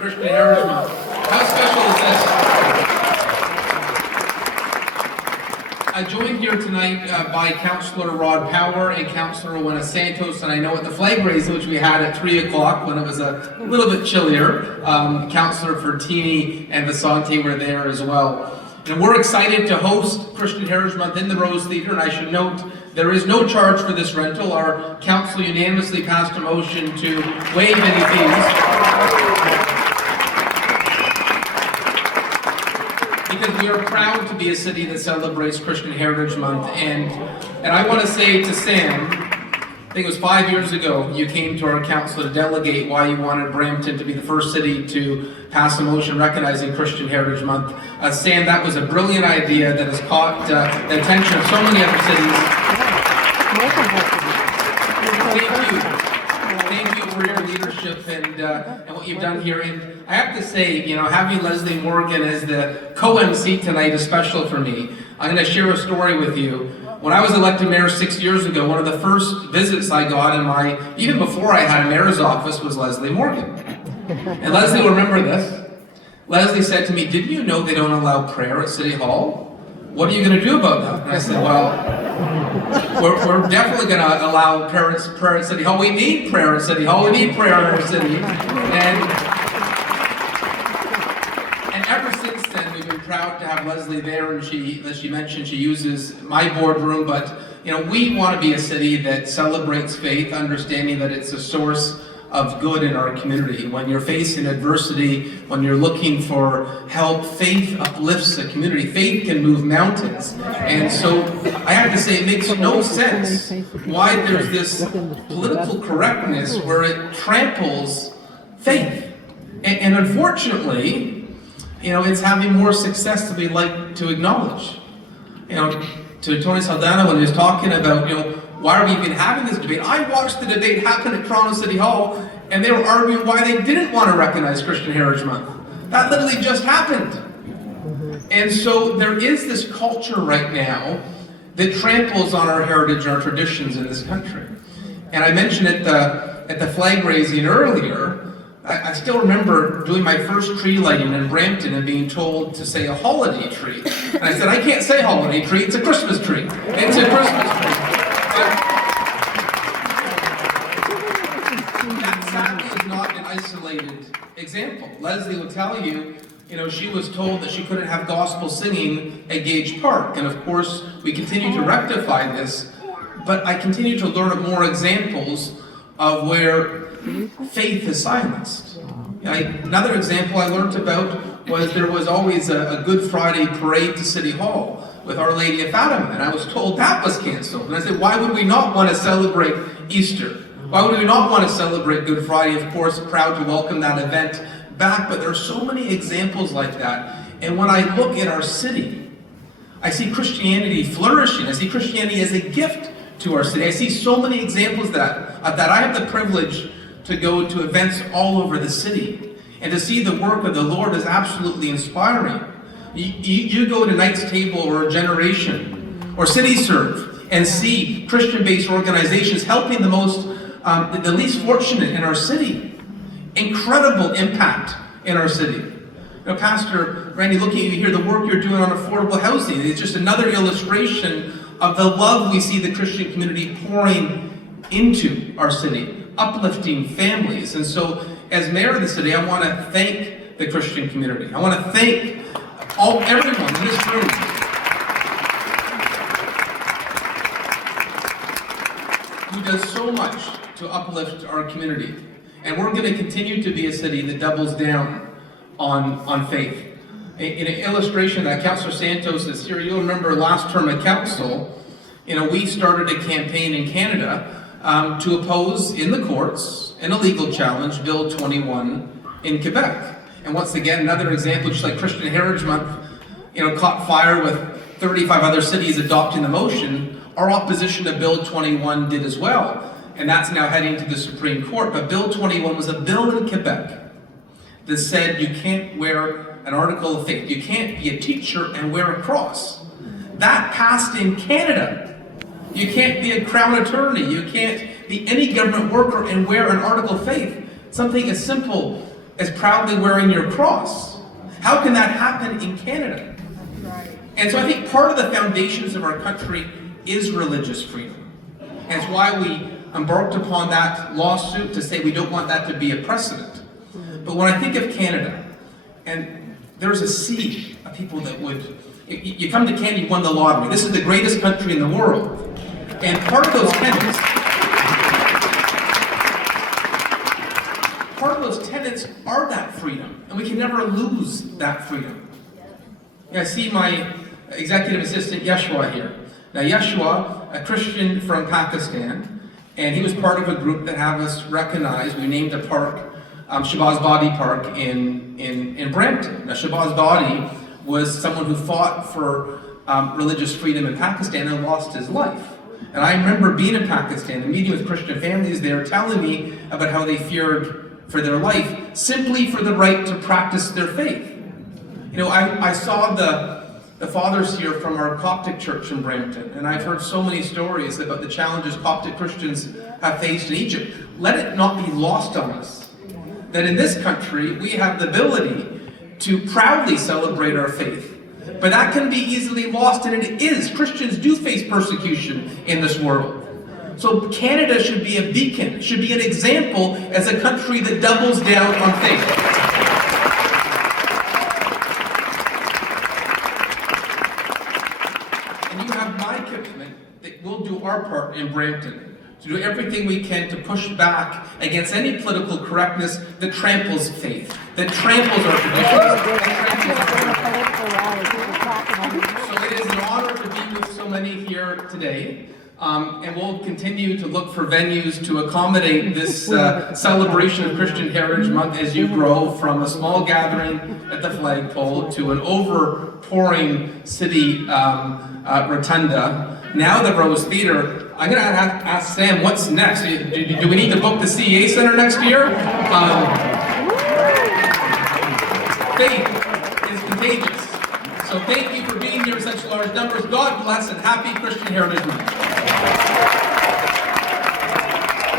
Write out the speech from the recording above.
Christian Heritage Month. How special is this? I'm joined here tonight by Councillor Rod Power and Councillor Rowena Santos, and I know at the flag raising, which we had at 3 o'clock when it was a little bit chillier, Councillor Fertini and Visante were there as well. And we're excited to host Christian Heritage Month in the Rose Theatre, and I should note there is no charge for this rental. Our council unanimously passed a motion to waive any fees. Because we are proud to be a city that celebrates Christian Heritage Month. And I want to say to Sam, I think it was 5 years ago, you came to our council to delegate why you wanted Brampton to be the first city to pass a motion recognizing Christian Heritage Month. Sam, that was a brilliant idea that has caught the attention of so many other cities. Thank you for your leadership and what you've done here. And I have to say, you know, having Leslie Morgan as the co-MC tonight is special for me. I'm going to share a story with you. When I was elected mayor 6 years ago, one of the first visits I got even before I had a mayor's office, was Leslie Morgan. And Leslie will remember this. Leslie said to me, "Didn't you know they don't allow prayer at City Hall? What are you going to do about that?" And I said, "Well, we're definitely going to allow prayer at City Hall. We need prayer at City Hall. We need prayer in our city." And ever since then, we've been proud to have Leslie there, and as she mentioned, she uses my boardroom, but you know, we want to be a city that celebrates faith, understanding that it's a source of good in our community. When you're facing adversity, when you're looking for help, faith uplifts the community. Faith can move mountains. And so I have to say, it makes no sense why there's this political correctness where it tramples faith. And unfortunately, you know, it's having more success than we like to acknowledge. You know, to Tony Saldana, when he was talking about, you know, why are we even having this debate? I watched the debate happen at Toronto City Hall, and they were arguing why they didn't want to recognize Christian Heritage Month. That literally just happened. And so there is this culture right now that tramples on our heritage and our traditions in this country. And I mentioned at the flag raising earlier, I still remember doing my first tree lighting in Brampton and being told to say a holiday tree. And I said, "I can't say holiday tree, it's a Christmas tree. It's a Christmas tree." That sadly is not an isolated example. Leslie will tell you, you know, she was told that she couldn't have gospel singing at Gage Park. And of course, we continue to rectify this, but I continue to learn of more examples of where faith is silenced. Another example I learned about was there was always a Good Friday parade to City Hall with Our Lady of Fatima, and I was told that was canceled. And I said, why would we not want to celebrate Easter? Why would we not want to celebrate Good Friday? Of course, proud to welcome that event back, but there are so many examples like that. And when I look at our city, I see Christianity flourishing. I see Christianity as a gift to our city. I see so many examples of that. I have the privilege to go to events all over the city, and to see the work of the Lord is absolutely inspiring. You go to Knight's Table or Generation or City Serve and see Christian-based organizations helping the least fortunate in our city. Incredible impact in our city. You know, Pastor Randy, looking at you here, the work you're doing on affordable housing, it's just another illustration of the love we see the Christian community pouring into our city, uplifting families. And so, as mayor of the city, I want to thank the Christian community. I want to thank everyone in this room who does so much to uplift our community. And we're going to continue to be a city that doubles down on faith. In an illustration that Councillor Santos is here, you'll remember last term at council, you know, we started a campaign in Canada to oppose in the courts an illegal challenge, Bill 21 in Quebec. And once again, another example, just like Christian Heritage Month, you know, caught fire with 35 other cities adopting the motion, our opposition to Bill 21 did as well. And that's now heading to the Supreme Court. But Bill 21 was a bill in Quebec that said you can't wear an article of faith. You can't be a teacher and wear a cross. That passed in Canada. You can't be a crown attorney. You can't be any government worker and wear an article of faith. Something as simple as proudly wearing your cross. How can that happen in Canada? And so I think part of the foundations of our country is religious freedom. And it's why we embarked upon that lawsuit to say we don't want that to be a precedent. But when I think of Canada, and there's a sea of people that would, you come to Canada, you won the lottery. This is the greatest country in the world. And part of those tenets are that freedom. And we can never lose that freedom. I see my executive assistant, Yeshua, here. Now, Yeshua, a Christian from Pakistan, and he was part of a group that have us recognized. We named a park, Shahbaz Badi Park in Brampton. Now, Shahbaz Badi was someone who fought for religious freedom in Pakistan and lost his life. And I remember being in Pakistan and meeting with Christian families there, telling me about how they feared for their life simply for the right to practice their faith. You know, I saw the fathers here from our Coptic church in Brampton, and I've heard so many stories about the challenges Coptic Christians have faced in Egypt. Let it not be lost on us that in this country we have the ability to proudly celebrate our faith. But that can be easily lost, and it is. Christians do face persecution in this world. So Canada should be a beacon, should be an example as a country that doubles down on faith. And you have my commitment that we'll do our part in Brampton to do everything we can to push back against any political correctness that tramples faith, that tramples our traditions. So it is an honor to be with so many here today. And we'll continue to look for venues to accommodate this celebration of Christian Heritage Month as you grow from a small gathering at the flagpole to an overpouring city rotunda. Now the Rose Theater. I'm going to ask Sam, what's next? Do we need to book the CEA Center next year? Faith is contagious. So thank you for being here in such large numbers. God bless and happy Christian Heritage Month.